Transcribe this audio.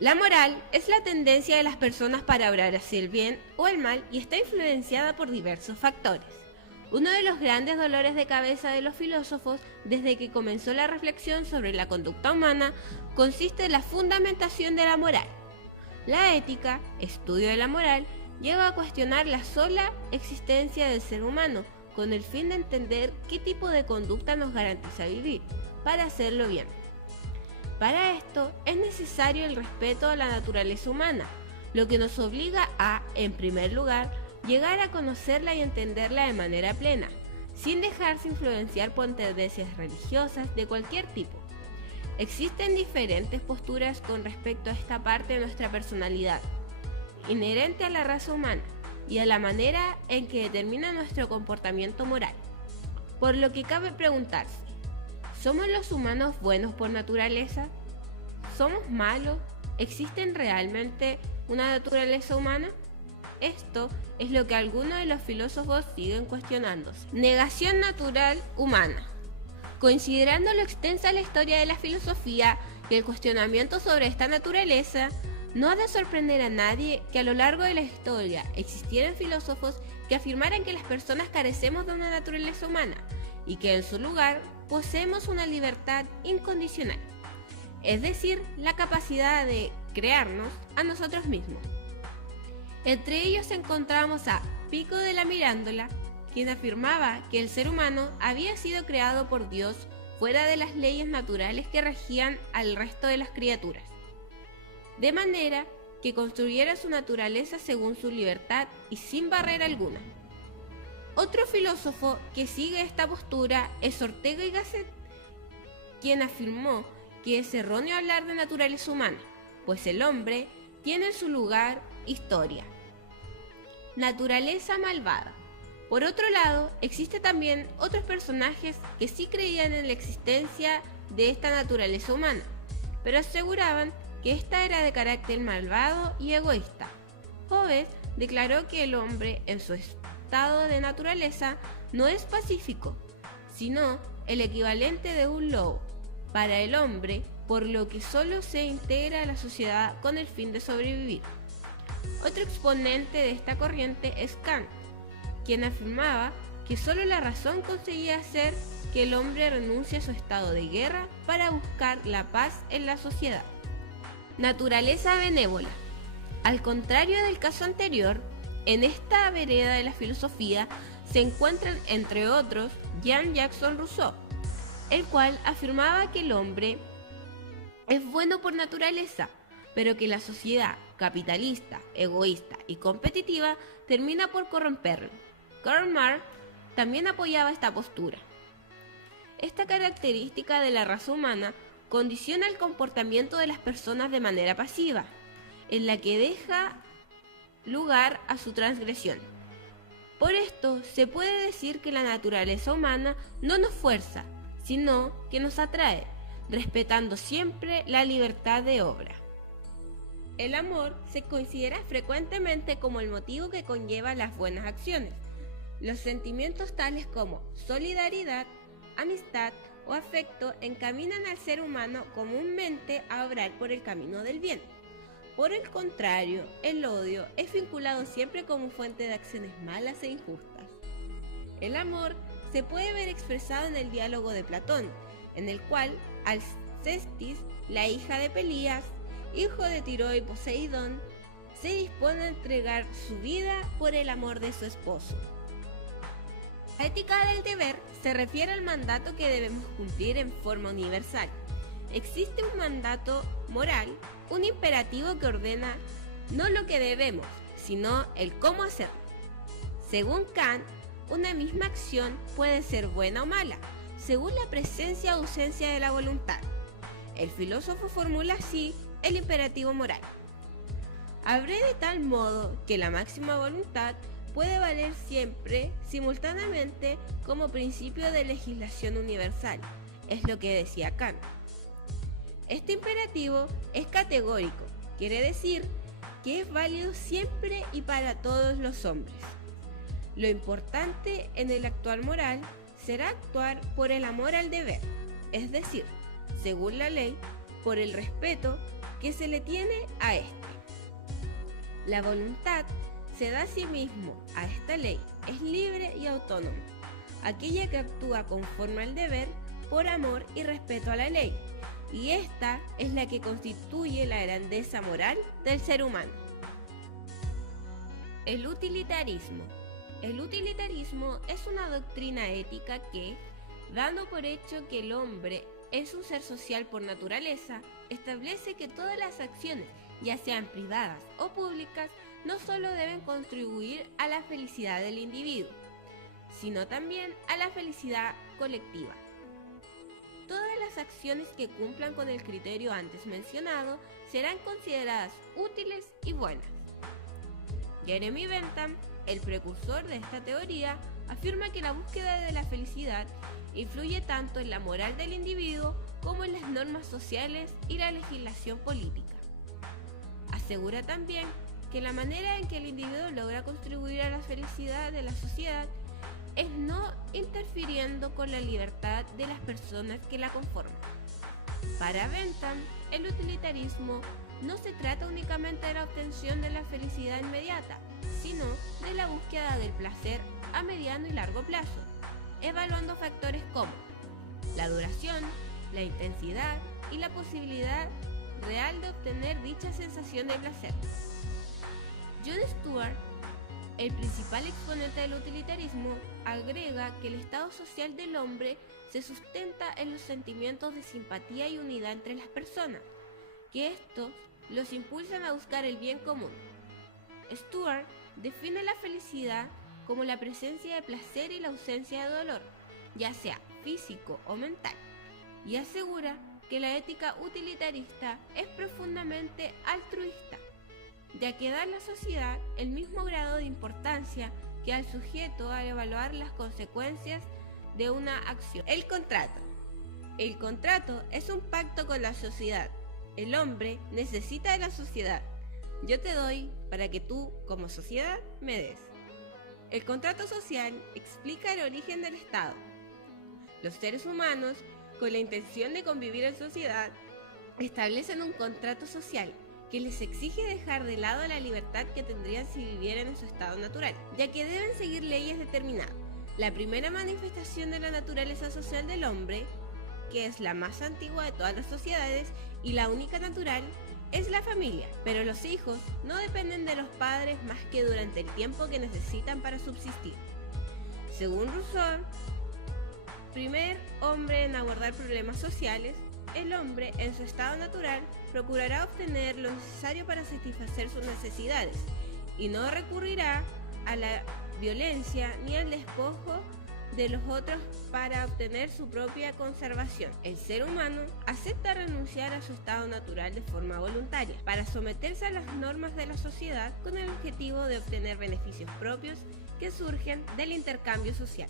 La moral es la tendencia de las personas para obrar hacia el bien o el mal y está influenciada por diversos factores. Uno de los grandes dolores de cabeza de los filósofos desde que comenzó la reflexión sobre la conducta humana consiste en la fundamentación de la moral. La ética, estudio de la moral, lleva a cuestionar la sola existencia del ser humano con el fin de entender qué tipo de conducta nos garantiza vivir para hacerlo bien. Para esto es necesario el respeto a la naturaleza humana, lo que nos obliga a, en primer lugar, llegar a conocerla y entenderla de manera plena, sin dejarse influenciar por tendencias religiosas de cualquier tipo. Existen diferentes posturas con respecto a esta parte de nuestra personalidad, inherente a la raza humana y a la manera en que determina nuestro comportamiento moral. Por lo que cabe preguntarse, ¿somos los humanos buenos por naturaleza? ¿Somos malos? ¿Existen realmente una naturaleza humana? Esto es lo que algunos de los filósofos siguen cuestionándose. Negación natural humana. Considerando lo extensa la historia de la filosofía y el cuestionamiento sobre esta naturaleza, no ha de sorprender a nadie que a lo largo de la historia existieran filósofos que afirmaran que las personas carecemos de una naturaleza humana y que en su lugar poseemos una libertad incondicional, es decir, la capacidad de crearnos a nosotros mismos. Entre ellos encontramos a Pico de la Mirandola, quien afirmaba que el ser humano había sido creado por Dios fuera de las leyes naturales que regían al resto de las criaturas, de manera que construyera su naturaleza según su libertad y sin barrera alguna. Otro filósofo que sigue esta postura es Ortega y Gasset, quien afirmó que es erróneo hablar de naturaleza humana, pues el hombre tiene en su lugar historia. Naturaleza malvada. Por otro lado, existen también otros personajes que sí creían en la existencia de esta naturaleza humana, pero aseguraban que esta era de carácter malvado y egoísta. Hobbes declaró que el hombre, en su estado de naturaleza, no es pacífico, sino el equivalente de un lobo para el hombre, por lo que solo se integra a la sociedad con el fin de sobrevivir. Otro exponente de esta corriente es Kant, quien afirmaba que solo la razón conseguía hacer que el hombre renuncie a su estado de guerra para buscar la paz en la sociedad. Naturaleza benévola. Al contrario del caso anterior, en esta vereda de la filosofía se encuentran, entre otros, Jean-Jacques Rousseau, el cual afirmaba que el hombre es bueno por naturaleza, pero que la sociedad capitalista, egoísta y competitiva termina por corromperlo. Karl Marx también apoyaba esta postura. Esta característica de la raza humana condiciona el comportamiento de las personas de manera pasiva, en la que deja lugar a su transgresión. Por esto, se puede decir que la naturaleza humana no nos fuerza, sino que nos atrae, respetando siempre la libertad de obra. El amor se considera frecuentemente como el motivo que conlleva las buenas acciones. Los sentimientos tales como solidaridad, amistad o afecto encaminan al ser humano comúnmente a obrar por el camino del bien. Por el contrario, el odio es vinculado siempre como fuente de acciones malas e injustas. El amor se puede ver expresado en el diálogo de Platón, en el cual Alcestis, la hija de Pelías, hijo de Tiro y Poseidón, se dispone a entregar su vida por el amor de su esposo. La ética del deber se refiere al mandato que debemos cumplir en forma universal. Existe un mandato moral, un imperativo que ordena no lo que debemos, sino el cómo hacerlo. Según Kant, una misma acción puede ser buena o mala, según la presencia o ausencia de la voluntad. El filósofo formula así el imperativo moral. Habré de tal modo que la máxima voluntad puede valer siempre, simultáneamente, como principio de legislación universal, es lo que decía Kant. Este imperativo es categórico, quiere decir que es válido siempre y para todos los hombres. Lo importante en el actuar moral será actuar por el amor al deber, es decir, según la ley, por el respeto que se le tiene a éste. La voluntad se da a sí mismo a esta ley, es libre y autónoma, aquella que actúa conforme al deber por amor y respeto a la ley, y esta es la que constituye la grandeza moral del ser humano. El utilitarismo. El utilitarismo es una doctrina ética que, dando por hecho que el hombre es un ser social por naturaleza, establece que todas las acciones, ya sean privadas o públicas, no solo deben contribuir a la felicidad del individuo, sino también a la felicidad colectiva. Todas las acciones que cumplan con el criterio antes mencionado serán consideradas útiles y buenas. Jeremy Bentham, el precursor de esta teoría, afirma que la búsqueda de la felicidad influye tanto en la moral del individuo como en las normas sociales y la legislación política. Asegura también que la manera en que el individuo logra contribuir a la felicidad de la sociedad es no interfiriendo con la libertad de las personas que la conforman. Para Bentham, el utilitarismo no se trata únicamente de la obtención de la felicidad inmediata, sino de la búsqueda del placer a mediano y largo plazo, evaluando factores como la duración, la intensidad y la posibilidad real de obtener dicha sensación de placer. Jon Stewart, el principal exponente del utilitarismo, agrega que el estado social del hombre se sustenta en los sentimientos de simpatía y unidad entre las personas, que estos los impulsan a buscar el bien común. Stewart define la felicidad como la presencia de placer y la ausencia de dolor, ya sea físico o mental, y asegura que la ética utilitarista es profundamente altruista, ya que da a la sociedad el mismo grado de importancia que al sujeto al evaluar las consecuencias de una acción. El contrato. El contrato es un pacto con la sociedad. El hombre necesita de la sociedad. Yo te doy para que tú, como sociedad, me des. El contrato social explica el origen del Estado. Los seres humanos, con la intención de convivir en sociedad, establecen un contrato social que les exige dejar de lado la libertad que tendrían si vivieran en su estado natural, ya que deben seguir leyes determinadas. La primera manifestación de la naturaleza social del hombre, que es la más antigua de todas las sociedades y la única natural, es la familia, pero los hijos no dependen de los padres más que durante el tiempo que necesitan para subsistir. Según Rousseau, primer hombre en abordar problemas sociales, el hombre en su estado natural procurará obtener lo necesario para satisfacer sus necesidades y no recurrirá a la violencia ni al despojo de los otros para obtener su propia conservación. El ser humano acepta renunciar a su estado natural de forma voluntaria para someterse a las normas de la sociedad con el objetivo de obtener beneficios propios que surgen del intercambio social.